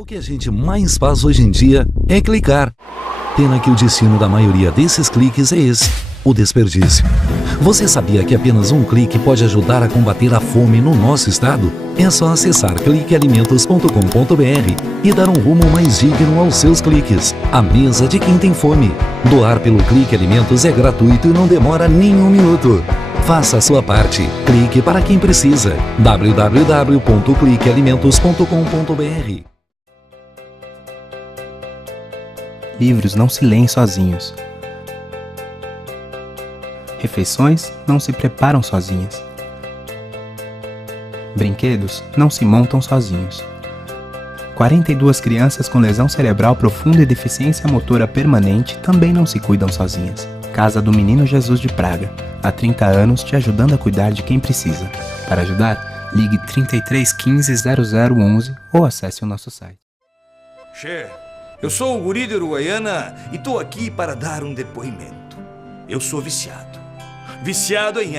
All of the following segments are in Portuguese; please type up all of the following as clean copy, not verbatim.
O que a gente mais faz hoje em dia é clicar. Pena que o destino da maioria desses cliques é esse, o desperdício. Você sabia que apenas um clique pode ajudar a combater a fome no nosso estado? É só acessar cliquealimentos.com.br e dar um rumo mais digno aos seus cliques. A mesa de quem tem fome. Doar pelo Clique Alimentos é gratuito e não demora nem um minuto. Faça a sua parte. Clique para quem precisa. www.cliquealimentos.com.br. Livros não se leem sozinhos. Refeições não se preparam sozinhas. Brinquedos não se montam sozinhos. 42 crianças com lesão cerebral profunda e deficiência motora permanente também não se cuidam sozinhas. Casa do Menino Jesus de Praga. Há 30 anos te ajudando a cuidar de quem precisa. Para ajudar, ligue 33 15 0011 ou acesse o nosso site. Che, eu sou o guri de Uruguaiana e tô aqui para dar um depoimento. Eu sou viciado. Viciado em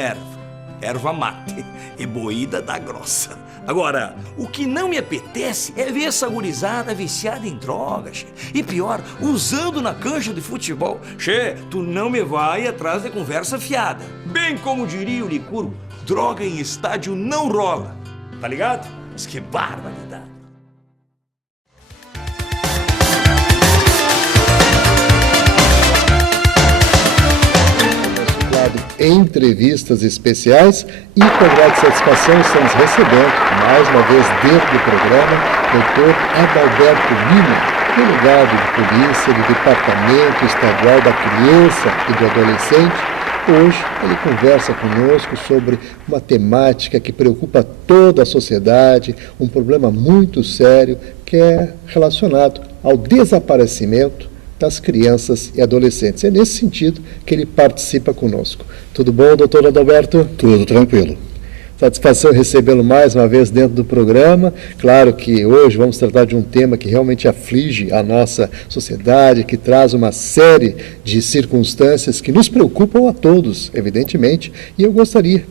erva mate e moída da grossa. Agora, o que não me apetece é ver essa gurizada viciada em drogas, che. E pior, usando na cancha de futebol. Che, tu não me vai atrás de conversa fiada. Bem como diria o Licurgo, droga em estádio não rola. Tá ligado? Mas que barbaridade. Entrevistas especiais e com grande satisfação estamos recebendo, mais uma vez dentro do programa, Dr. Adalberto Lima, delegado de polícia do Departamento Estadual da Criança e do Adolescente. Hoje ele conversa conosco sobre uma temática que preocupa toda a sociedade, um problema muito sério que é relacionado ao desaparecimento das crianças e adolescentes. É nesse sentido que ele participa conosco. Tudo bom, doutor Adalberto? Tudo tranquilo. Satisfação recebê-lo mais uma vez dentro do programa. Claro que hoje vamos tratar de um tema que realmente aflige a nossa sociedade, que traz uma série de circunstâncias que nos preocupam a todos, evidentemente, e eu gostaria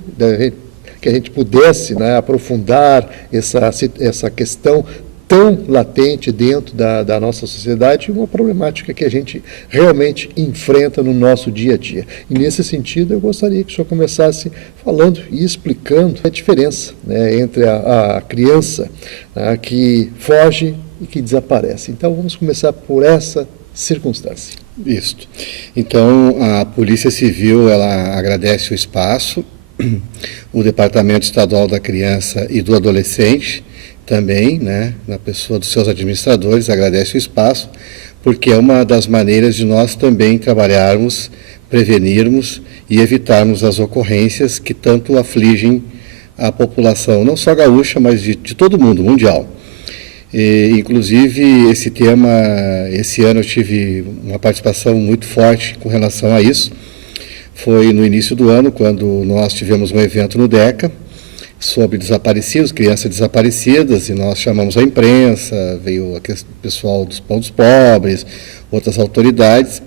que a gente pudesse, né, aprofundar essa questão tão latente dentro da nossa sociedade, uma problemática que a gente realmente enfrenta no nosso dia a dia. E nesse sentido, eu gostaria que o senhor começasse falando e explicando a diferença, né, entre a criança que foge e que desaparece. Então, vamos começar por essa circunstância. Isso. Então, a Polícia Civil, ela agradece o espaço, o Departamento Estadual da Criança e do Adolescente, também, né, na pessoa dos seus administradores, agradece o espaço, porque é uma das maneiras de nós também trabalharmos, prevenirmos e evitarmos as ocorrências que tanto afligem a população, não só gaúcha, mas de todo mundo, mundial. E, inclusive, esse tema, esse ano eu tive uma participação muito forte com relação a isso. Foi no início do ano, quando nós tivemos um evento no DECA, sobre desaparecidos, crianças desaparecidas, e nós chamamos a imprensa, veio o pessoal dos pontos pobres, outras autoridades,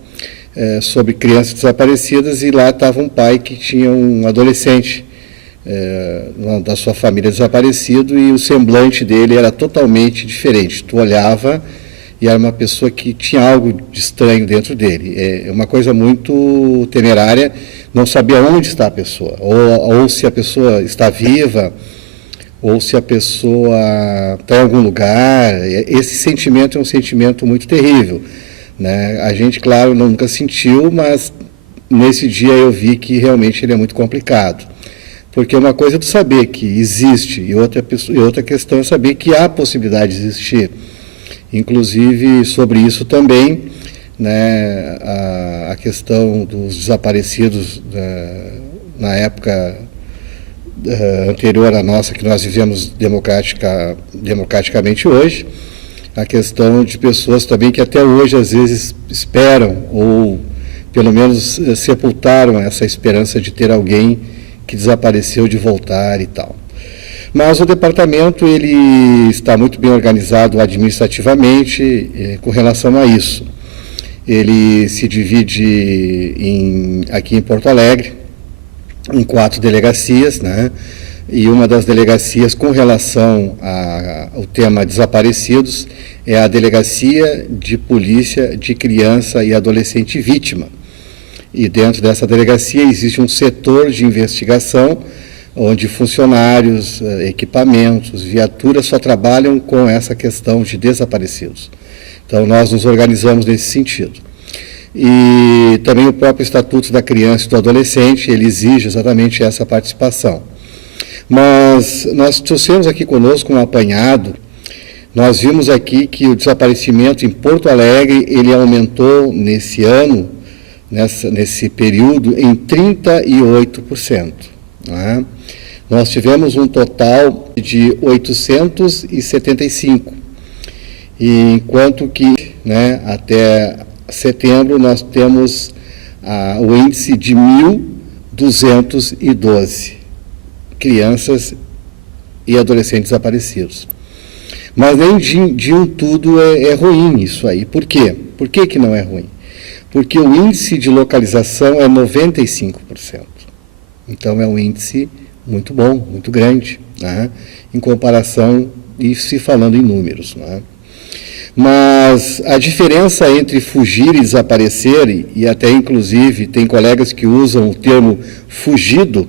sobre crianças desaparecidas, e lá estava um pai que tinha um adolescente da sua família desaparecido, e o semblante dele era totalmente diferente. Tu olhava e era uma pessoa que tinha algo de estranho dentro dele. É uma coisa muito temerária, não sabia onde está a pessoa, ou se a pessoa está viva, ou se a pessoa está em algum lugar. Esse sentimento é um sentimento muito terrível, né? A gente, claro, nunca sentiu, mas nesse dia eu vi que realmente ele é muito complicado. Porque uma coisa é tu saber que existe, e outra questão é saber que há possibilidade de existir. Inclusive, sobre isso também, né, a questão dos desaparecidos na época anterior à nossa, que nós vivemos democraticamente hoje, a questão de pessoas também que até hoje às vezes esperam, ou pelo menos sepultaram essa esperança de ter alguém que desapareceu de voltar e tal. Mas o departamento ele está muito bem organizado administrativamente com relação a isso. Ele se divide aqui em Porto Alegre em 4 delegacias, né? E uma das delegacias com relação ao tema desaparecidos é a Delegacia de Polícia de Criança e Adolescente Vítima. E dentro dessa delegacia existe um setor de investigação onde funcionários, equipamentos, viaturas só trabalham com essa questão de desaparecidos. Então nós nos organizamos nesse sentido. E também o próprio Estatuto da Criança e do Adolescente, ele exige exatamente essa participação. Mas nós trouxemos aqui conosco um apanhado. Nós vimos aqui que o desaparecimento em Porto Alegre, ele aumentou nesse ano, nesse período, em 38%. Né? Nós tivemos um total de 875, enquanto que, né, até setembro nós temos o índice de 1.212 crianças e adolescentes desaparecidos. Mas nem de um tudo é ruim isso aí. Por quê? Por que não é ruim? Porque o índice de localização é 95%. Então é um índice muito bom, muito grande, né? Em comparação, e se falando em números, né? Mas a diferença entre fugir e desaparecer, e até inclusive tem colegas que usam o termo fugido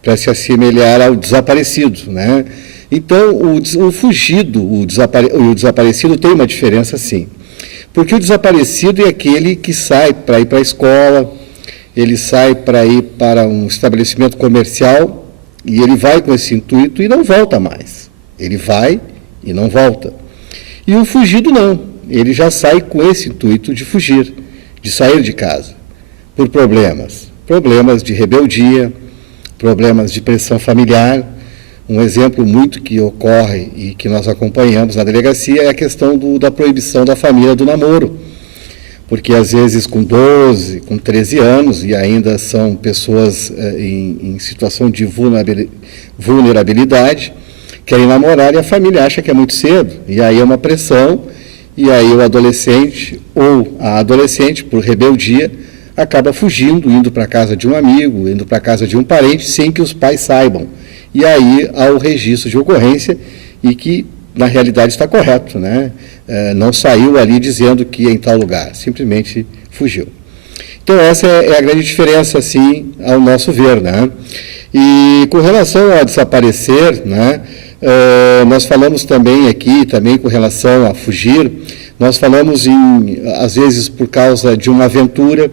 para se assemelhar ao desaparecido, né? Então o fugido, o desaparecido tem uma diferença sim. Porque o desaparecido é aquele que sai para ir para a escola, ele sai para ir para um estabelecimento comercial e ele vai com esse intuito e não volta mais. Ele vai e não volta. E o fugido não, ele já sai com esse intuito de fugir, de sair de casa, por problemas de rebeldia, problemas de pressão familiar. Um exemplo muito que ocorre e que nós acompanhamos na delegacia é a questão da proibição da família do namoro, porque às vezes com 12, com 13 anos, e ainda são pessoas em situação de vulnerabilidade, querem namorar e a família acha que é muito cedo, e aí é uma pressão, e aí o adolescente ou a adolescente, por rebeldia, acaba fugindo, indo para a casa de um amigo, indo para a casa de um parente, sem que os pais saibam. E aí há o registro de ocorrência, e que na realidade está correto, né? Não saiu ali dizendo que ia em tal lugar, simplesmente fugiu. Então essa é a grande diferença, assim, ao nosso ver, né? E com relação a desaparecer, né? Nós falamos também aqui, também com relação a fugir, nós falamos às vezes por causa de uma aventura.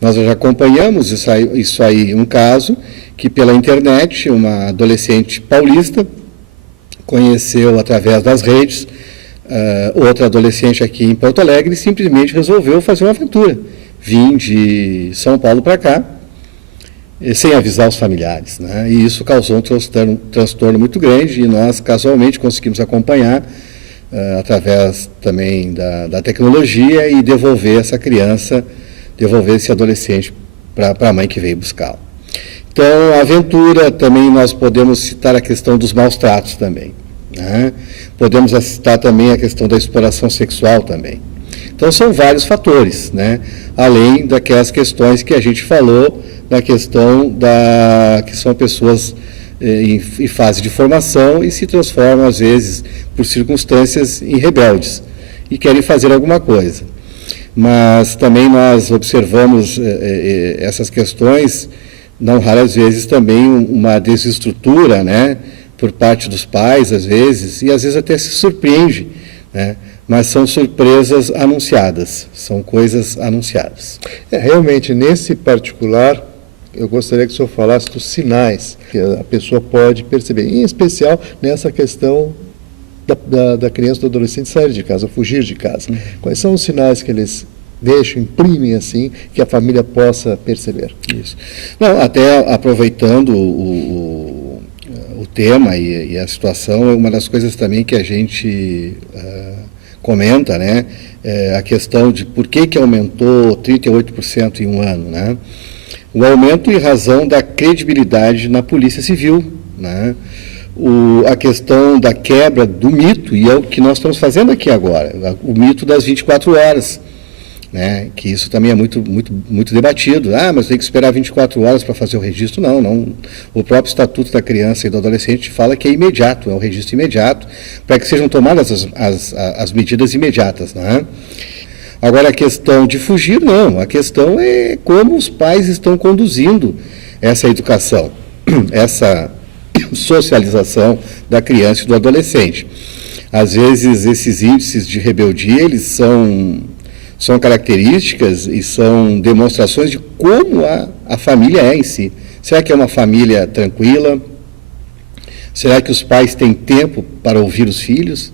Nós já acompanhamos isso aí, um caso que pela internet uma adolescente paulista conheceu através das redes outra adolescente aqui em Porto Alegre e simplesmente resolveu fazer uma aventura. Vim de São Paulo para cá, sem avisar os familiares, né? E isso causou um transtorno muito grande e nós casualmente conseguimos acompanhar através também da tecnologia e devolver essa criança, devolver esse adolescente para a mãe que veio buscá-lo. Então, a aventura, também nós podemos citar a questão dos maus tratos também, né? Podemos citar também a questão da exploração sexual também. Então, são vários fatores, né? Além daquelas questões que a gente falou, na questão que são pessoas em fase de formação e se transformam, às vezes, por circunstâncias, em rebeldes e querem fazer alguma coisa. Mas também nós observamos essas questões, não raras vezes também uma desestrutura, né, por parte dos pais, às vezes, e às vezes até se surpreende, né? Mas são surpresas anunciadas, são coisas anunciadas. Realmente, nesse particular, eu gostaria que o senhor falasse dos sinais que a pessoa pode perceber, em especial nessa questão da criança e do adolescente sair de casa, fugir de casa. Quais são os sinais que eles deixam, imprimem assim, que a família possa perceber? Isso. Não, até aproveitando o tema e a situação, uma das coisas também que a gente comenta, né, a questão de por que aumentou 38% em um ano, né? O aumento em razão da credibilidade na Polícia Civil, né? A questão da quebra do mito, e é o que nós estamos fazendo aqui agora, o mito das 24 horas, né? Que isso também é muito debatido. Mas tem que esperar 24 horas para fazer o registro. Não. O próprio Estatuto da Criança e do Adolescente fala que é imediato, é um registro imediato, para que sejam tomadas as medidas imediatas, né? Agora, a questão de fugir, não. A questão é como os pais estão conduzindo essa educação, essa socialização da criança e do adolescente. Às vezes, esses índices de rebeldia, eles são características e são demonstrações de como a família é em si. Será que é uma família tranquila? Será que os pais têm tempo para ouvir os filhos?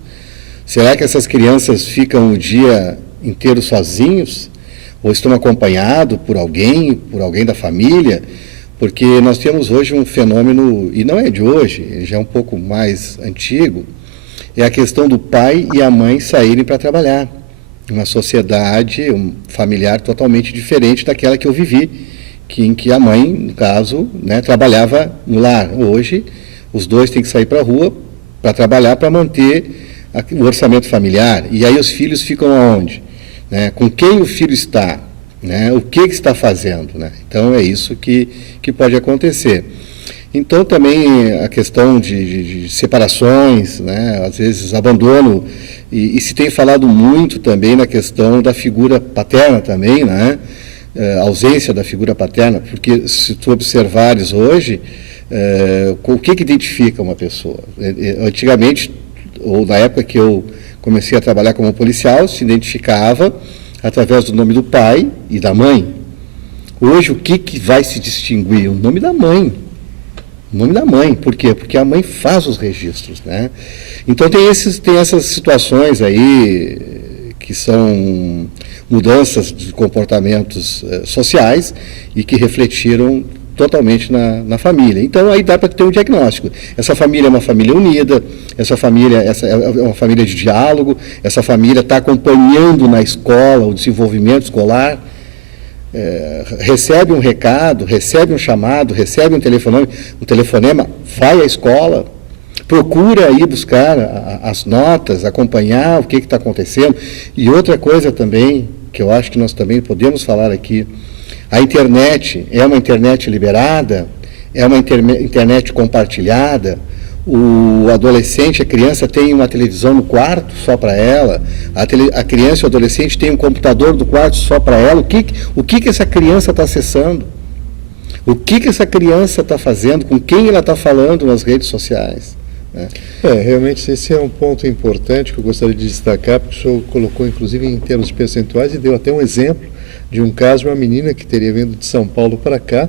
Será que essas crianças ficam o dia inteiro sozinhos? Ou estão acompanhados por alguém da família? Porque nós temos hoje um fenômeno, e não é de hoje, ele já é um pouco mais antigo, é a questão do pai e a mãe saírem para trabalhar. Uma sociedade familiar totalmente diferente daquela que eu vivi, em que a mãe, no caso, né, trabalhava no lar. Hoje, os dois têm que sair para a rua para trabalhar, para manter o orçamento familiar. E aí os filhos ficam aonde? Né? Com quem o filho está? Né? O que está fazendo? Né? Então, é isso que pode acontecer. Então, também a questão de separações, né? Às vezes abandono, e se tem falado muito também na questão da figura paterna também, né? A ausência da figura paterna, porque se tu observares hoje, o que identifica uma pessoa? Antigamente, ou na época que eu comecei a trabalhar como policial, se identificava através do nome do pai e da mãe. Hoje, o que vai se distinguir? O nome da mãe. O nome da mãe. Por quê? Porque a mãe faz os registros, né? Então, tem essas situações aí que são mudanças de comportamentos sociais e que refletiram totalmente na família. Então, aí dá para ter um diagnóstico. Essa família é uma família unida, essa é uma família de diálogo, essa família está acompanhando na escola o desenvolvimento escolar, recebe um recado, recebe um chamado, recebe um telefonema, vai à escola, procura ir buscar as notas, acompanhar o que está acontecendo. E outra coisa também, que eu acho que nós também podemos falar aqui, a internet é uma internet liberada, é uma internet compartilhada. O adolescente, a criança tem uma televisão no quarto só para ela, a criança e o adolescente tem um computador no quarto só para ela. O que essa criança está acessando? O que essa criança está fazendo? Com quem ela está falando nas redes sociais? Né? Realmente esse é um ponto importante que eu gostaria de destacar, porque o senhor colocou inclusive em termos percentuais e deu até um exemplo de um caso de uma menina que teria vindo de São Paulo para cá,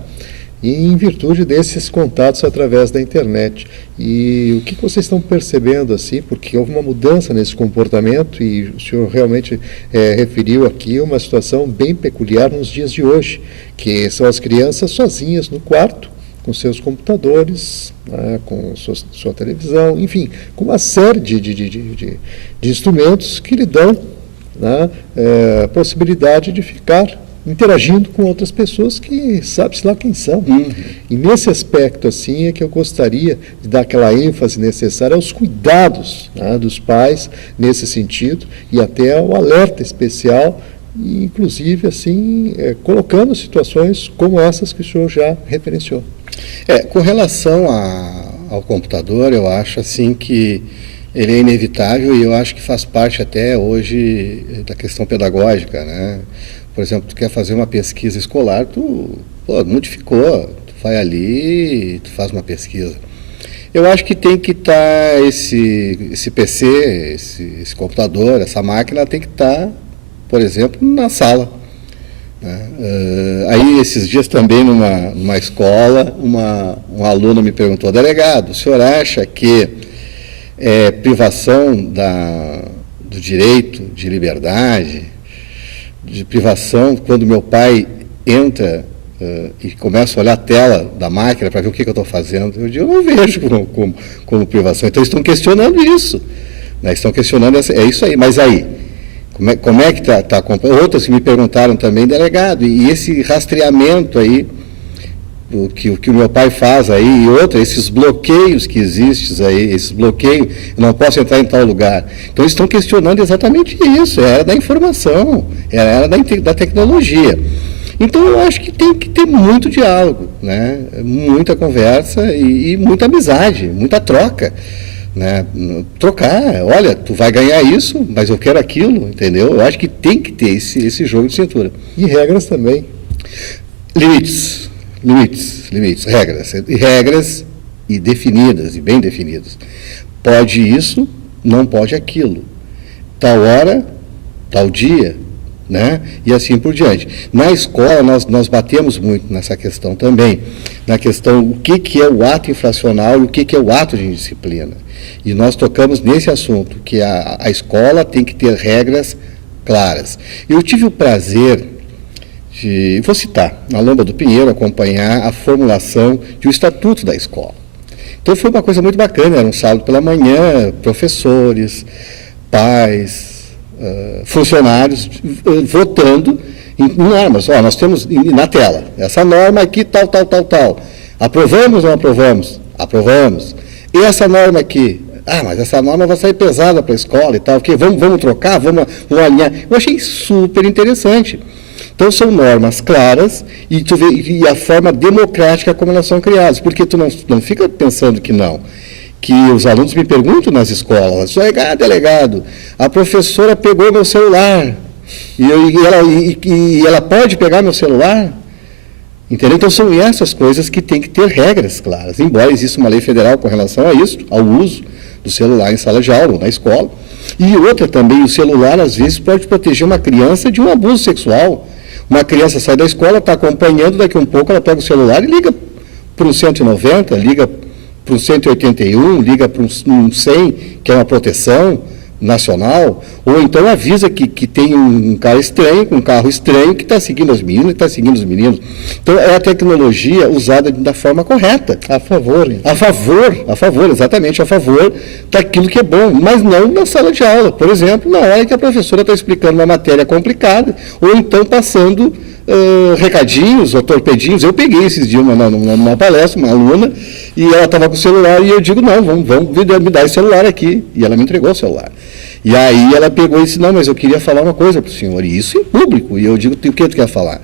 e em virtude desses contatos através da internet. E o que vocês estão percebendo assim, porque houve uma mudança nesse comportamento e o senhor realmente referiu aqui uma situação bem peculiar nos dias de hoje, que são as crianças sozinhas no quarto, com seus computadores, né, com sua televisão, enfim, com uma série de instrumentos que lhe dão, né, a possibilidade de ficar interagindo com outras pessoas que sabe-se lá quem são. E nesse aspecto assim é que eu gostaria de dar aquela ênfase necessária aos cuidados, né, dos pais nesse sentido, e até ao alerta especial, inclusive assim colocando situações como essas que o senhor já referenciou. Com relação ao computador, eu acho assim que ele é inevitável, e eu acho que faz parte até hoje da questão pedagógica, né? Por exemplo, tu quer fazer uma pesquisa escolar, modificou, tu vai ali e tu faz uma pesquisa. Eu acho que tem que estar esse PC, esse computador, essa máquina tem que estar, por exemplo, na sala. Né? Aí, esses dias também, numa escola, um aluno me perguntou: delegado, o senhor acha que privação do direito de liberdade, de privação, quando meu pai entra e começa a olhar a tela da máquina para ver o que eu estou fazendo, eu digo, eu não vejo como privação. Então, estão questionando isso. Né? Estão questionando, é isso aí. Mas aí, como é que está outras que me perguntaram também, delegado, e esse rastreamento aí, o que o meu pai faz aí, e esses bloqueios que existem aí, esses bloqueios, eu não posso entrar em tal lugar. Então, eles estão questionando exatamente isso, é a era da informação, é a era da tecnologia. Então, eu acho que tem que ter muito diálogo, né? Muita conversa e muita amizade, muita troca. Né? Trocar, olha, tu vai ganhar isso, mas eu quero aquilo, entendeu? Eu acho que tem que ter esse jogo de cintura. E regras também. Limites, regras e definidas, e bem definidas. Pode isso, não pode aquilo. Tal hora, tal dia, né? E assim por diante. Na escola, nós batemos muito nessa questão também, na questão o que é o ato infracional e o que é o ato de indisciplina. E nós tocamos nesse assunto, que a escola tem que ter regras claras. Eu tive o prazer de, vou citar, na Lomba do Pinheiro, acompanhar a formulação de um estatuto da escola. Então foi uma coisa muito bacana, era um sábado pela manhã, professores, pais, funcionários votando em normas. Nós temos na tela, essa norma aqui, tal. Aprovamos ou não aprovamos? Aprovamos. E essa norma aqui? Mas essa norma vai sair pesada para a escola e tal. Vamos trocar, vamos alinhar. Eu achei super interessante. Então, são normas claras e a forma democrática como elas são criadas. Porque tu não fica pensando que não. Que os alunos me perguntam nas escolas: delegado, a professora pegou meu celular e ela pode pegar meu celular? Entendeu? Então, são essas coisas que tem que ter regras claras, embora exista uma lei federal com relação a isso, ao uso do celular em sala de aula ou na escola. E outra também, o celular, às vezes, pode proteger uma criança de um abuso sexual. Uma criança sai da escola, está acompanhando, daqui a um pouco ela pega o celular e liga para o 190, liga para o 181, liga para um 100, que é uma proteção nacional, ou então avisa que tem um cara estranho, um carro estranho, que está seguindo as meninas, que está seguindo os meninos. Então, é a tecnologia usada da forma correta. A favor. Hein? A favor, exatamente, a favor daquilo que é bom, mas não na sala de aula. Por exemplo, na hora que a professora está explicando uma matéria complicada, ou então passando recadinhos ou torpedinhos. Eu peguei esses dias numa palestra, uma aluna, e ela estava com o celular, e eu digo, não, vamos me dar esse celular aqui. E ela me entregou o celular. E aí ela pegou e disse, não, mas eu queria falar uma coisa para o senhor, e isso em público. E eu digo, o que tu quer falar?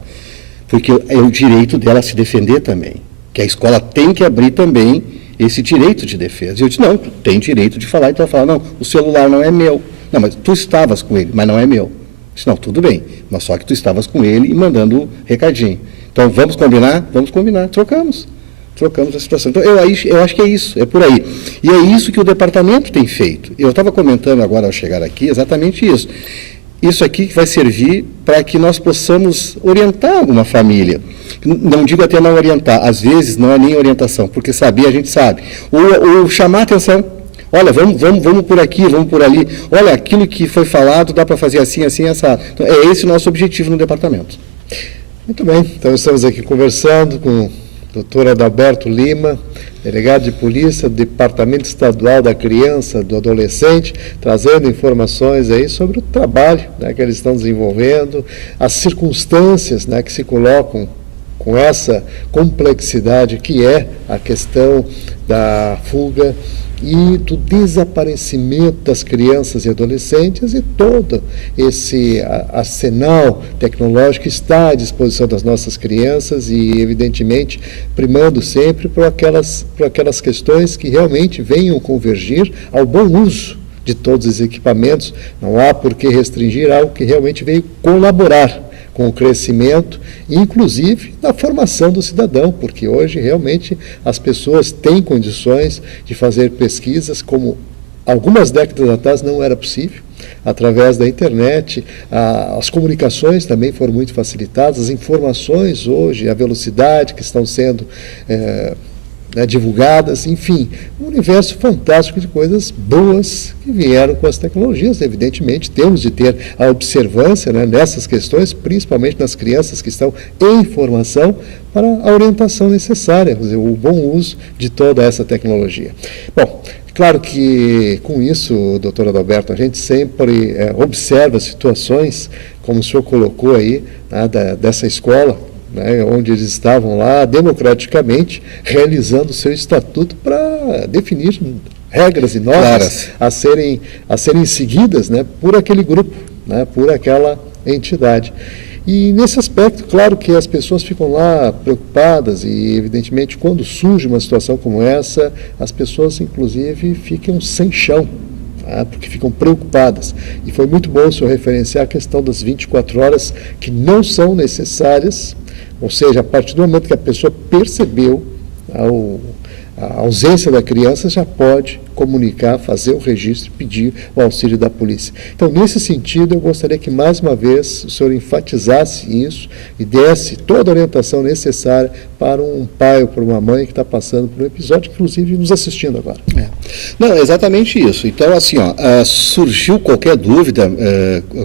Porque é o direito dela se defender também, que a escola tem que abrir também esse direito de defesa. E eu disse, não, tu tem direito de falar. Então ela fala, não, o celular não é meu. Não, mas tu estavas com ele, mas não é meu. Eu disse, não, tudo bem, mas só que tu estavas com ele e mandando recadinho. Então, vamos combinar? Vamos combinar. Trocamos a situação. Então, eu acho que é isso, é por aí. E é isso que o departamento tem feito. Eu estava comentando agora, ao chegar aqui, exatamente isso. Isso aqui que vai servir para que nós possamos orientar alguma família. Não digo até não orientar, às vezes não é nem orientação, porque saber a gente sabe. Ou chamar a atenção. Olha, vamos por aqui, vamos por ali. Olha, aquilo que foi falado dá para fazer assim, assado. Então, é esse o nosso objetivo no departamento. Muito bem, então estamos aqui conversando com o doutor Adalberto Lima, delegado de polícia do Departamento Estadual da Criança, do Adolescente, trazendo informações aí sobre o trabalho, né, que eles estão desenvolvendo, as circunstâncias, né, que se colocam com essa complexidade que é a questão da fuga e do desaparecimento das crianças e adolescentes, e todo esse arsenal tecnológico está à disposição das nossas crianças e, evidentemente, primando sempre por aquelas questões que realmente venham convergir ao bom uso de todos os equipamentos. Não há por que restringir algo que realmente veio colaborar com o crescimento, inclusive na formação do cidadão, porque hoje realmente as pessoas têm condições de fazer pesquisas como algumas décadas atrás não era possível. Através da internet, as comunicações também foram muito facilitadas, as informações hoje, a velocidade que estão sendo divulgadas, enfim, um universo fantástico de coisas boas que vieram com as tecnologias. Evidentemente, temos de ter a observância, né, nessas questões, principalmente nas crianças que estão em formação, para a orientação necessária, quer dizer, o bom uso de toda essa tecnologia. Bom, claro que com isso, doutor Adalberto, a gente sempre observa situações, como o senhor colocou aí, né, dessa escola, né, onde eles estavam lá democraticamente realizando o seu estatuto para definir regras e normas a serem seguidas, né, por aquele grupo, né, por aquela entidade. E nesse aspecto, claro que as pessoas ficam lá preocupadas e, evidentemente, quando surge uma situação como essa, as pessoas, inclusive, ficam sem chão, porque ficam preocupadas. E foi muito bom o senhor referenciar a questão das 24 horas que não são necessárias, ou seja, a partir do momento que a pessoa percebeu a ausência da criança, já pode comunicar, fazer o registro, pedir o auxílio da polícia. Então, nesse sentido, eu gostaria que, mais uma vez, o senhor enfatizasse isso e desse toda a orientação necessária para um pai ou para uma mãe que está passando por um episódio, inclusive nos assistindo agora. Não, é exatamente isso. Então, assim, surgiu qualquer dúvida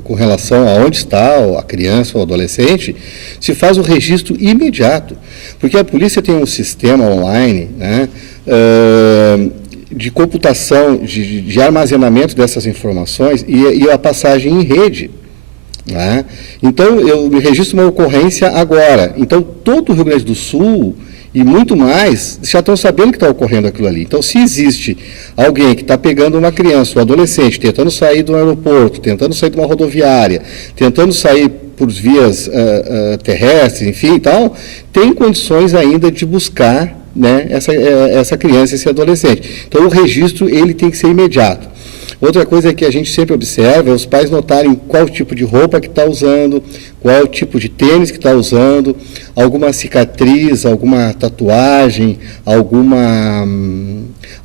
com relação a onde está a criança ou o adolescente, se faz o registro imediato, porque a polícia tem um sistema online, né, de computação, de armazenamento dessas informações e a passagem em rede. Né? Então, eu me registro uma ocorrência agora. Então, todo o Rio Grande do Sul e muito mais já estão sabendo que está ocorrendo aquilo ali. Então, se existe alguém que está pegando uma criança, um adolescente, tentando sair do aeroporto, tentando sair de uma rodoviária, tentando sair por vias terrestres, enfim e tal, tem condições ainda de buscar, né, essa criança, esse adolescente. Então, o registro ele tem que ser imediato. Outra coisa que a gente sempre observa é os pais notarem qual tipo de roupa que está usando, qual tipo de tênis que está usando, alguma cicatriz, alguma tatuagem,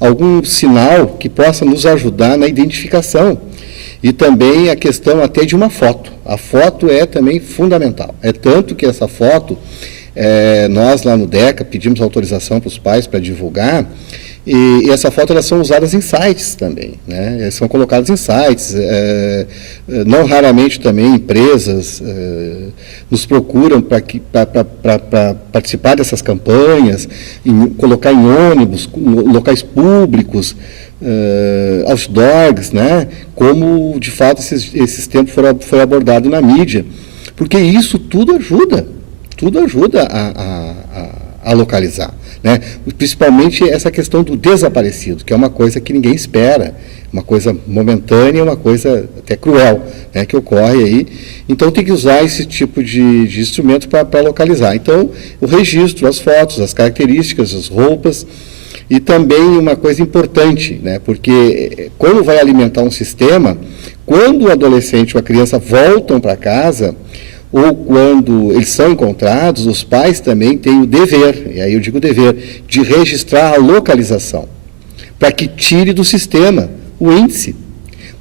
algum sinal que possa nos ajudar na identificação. E também a questão até de uma foto. A foto é também fundamental. É tanto que essa foto, nós lá no DECA pedimos autorização para os pais para divulgar, e essa foto elas são usadas em sites também, né? São colocadas em sites, não raramente também empresas nos procuram para participar dessas campanhas, colocar em ônibus, locais públicos, outdoors, né? Como de fato esses tempos foi abordado na mídia, porque isso tudo ajuda a localizar, né? Principalmente essa questão do desaparecido, que é uma coisa que ninguém espera, uma coisa momentânea, uma coisa até cruel, né, que ocorre aí. Então tem que usar esse tipo de instrumento para localizar. Então o registro, as fotos, as características, as roupas. E também uma coisa importante, né, porque quando vai alimentar um sistema, quando o adolescente ou a criança voltam para casa, ou quando eles são encontrados, os pais também têm o dever, e aí eu digo dever, de registrar a localização, para que tire do sistema o índice.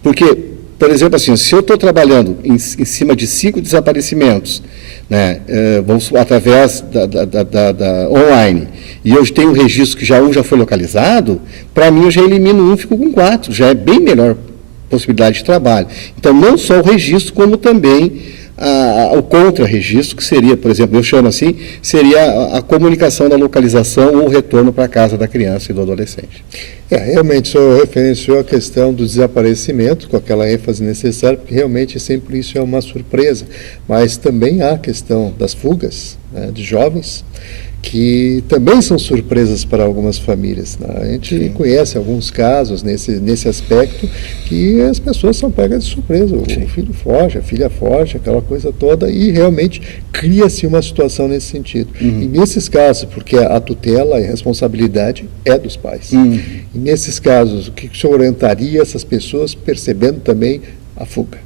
Porque, por exemplo, assim, se eu estou trabalhando em cima de 5 desaparecimentos, né, através da online, e eu tenho um registro que um já foi localizado, para mim eu já elimino um, fico com 4, já é bem melhor possibilidade de trabalho. Então, não só o registro, como também o contra-registro, que seria, por exemplo, eu chamo assim, seria a comunicação da localização ou o retorno para a casa da criança e do adolescente. Realmente, o senhor referenciou a questão do desaparecimento, com aquela ênfase necessária, porque realmente sempre isso é uma surpresa, mas também há a questão das fugas, né, de jovens, que também são surpresas para algumas famílias, né? A gente conhece alguns casos nesse aspecto que as pessoas são pegas de surpresa. O filho foge, a filha foge, aquela coisa toda, e realmente cria-se uma situação nesse sentido. E nesses casos, porque a tutela e a responsabilidade é dos pais. E nesses casos, o que o senhor orientaria essas pessoas percebendo também a fuga?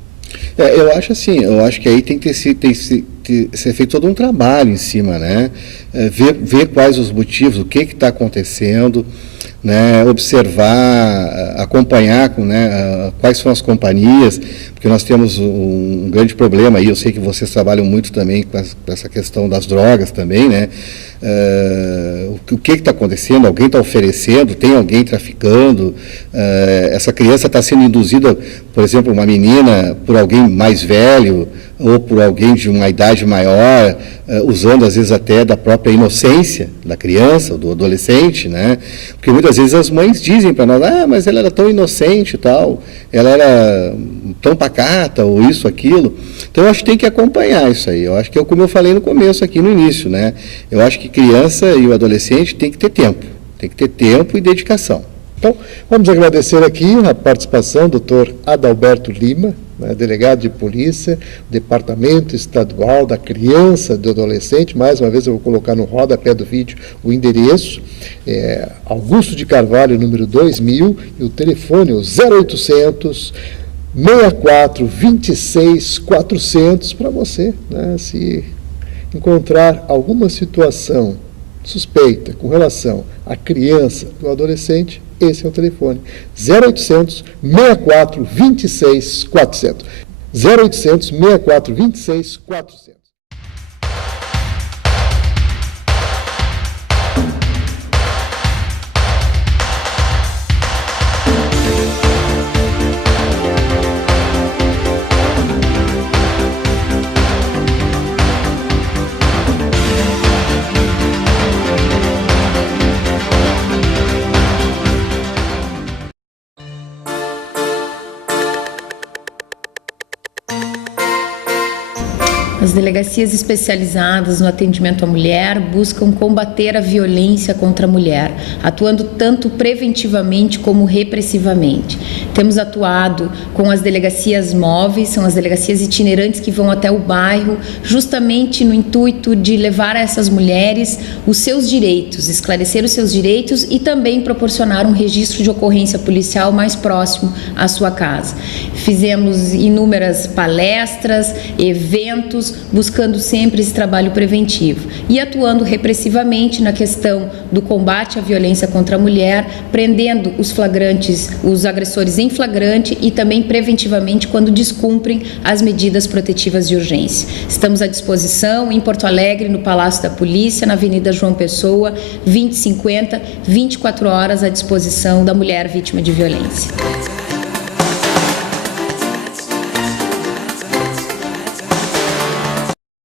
Eu acho assim, eu acho que aí tem que ser feito todo um trabalho em cima, né? Ver quais os motivos, o que está acontecendo, né? Observar, acompanhar quais são as companhias, porque nós temos um grande problema aí, eu sei que vocês trabalham muito também com essa questão das drogas também, né? O que está acontecendo? Alguém está oferecendo? Tem alguém traficando? Essa criança está sendo induzida, por exemplo, uma menina, por alguém mais velho ou por alguém de uma idade maior, usando às vezes até da própria inocência da criança ou do adolescente, né? Porque muitas vezes as mães dizem para nós, mas ela era tão inocente e tal, ela era tão pacata ou isso, aquilo. Então eu acho que tem que acompanhar isso aí. Eu acho que é como eu falei no começo aqui no início, né? Eu acho que criança e o adolescente tem que ter tempo e dedicação. Então, vamos agradecer aqui a participação do Dr. Adalberto Lima, né, delegado de polícia, Departamento Estadual da Criança e do Adolescente. Mais uma vez eu vou colocar no rodapé do vídeo o endereço, Augusto de Carvalho, número 2000, e o telefone, o 0800 64 26 400, para você, né, se encontrar alguma situação suspeita com relação à criança ou adolescente, esse é o telefone, 0800 64 26 400. 0800 64 26 400. As delegacias especializadas no atendimento à mulher buscam combater a violência contra a mulher, atuando tanto preventivamente como repressivamente. Temos atuado com as delegacias móveis, são as delegacias itinerantes que vão até o bairro, justamente no intuito de levar a essas mulheres os seus direitos, esclarecer os seus direitos e também proporcionar um registro de ocorrência policial mais próximo à sua casa. Fizemos inúmeras palestras, eventos, buscando sempre esse trabalho preventivo e atuando repressivamente na questão do combate à violência contra a mulher, prendendo os flagrantes, os agressores em flagrante e também preventivamente quando descumprem as medidas protetivas de urgência. Estamos à disposição em Porto Alegre, no Palácio da Polícia, na Avenida João Pessoa, 2050, 24 horas à disposição da mulher vítima de violência.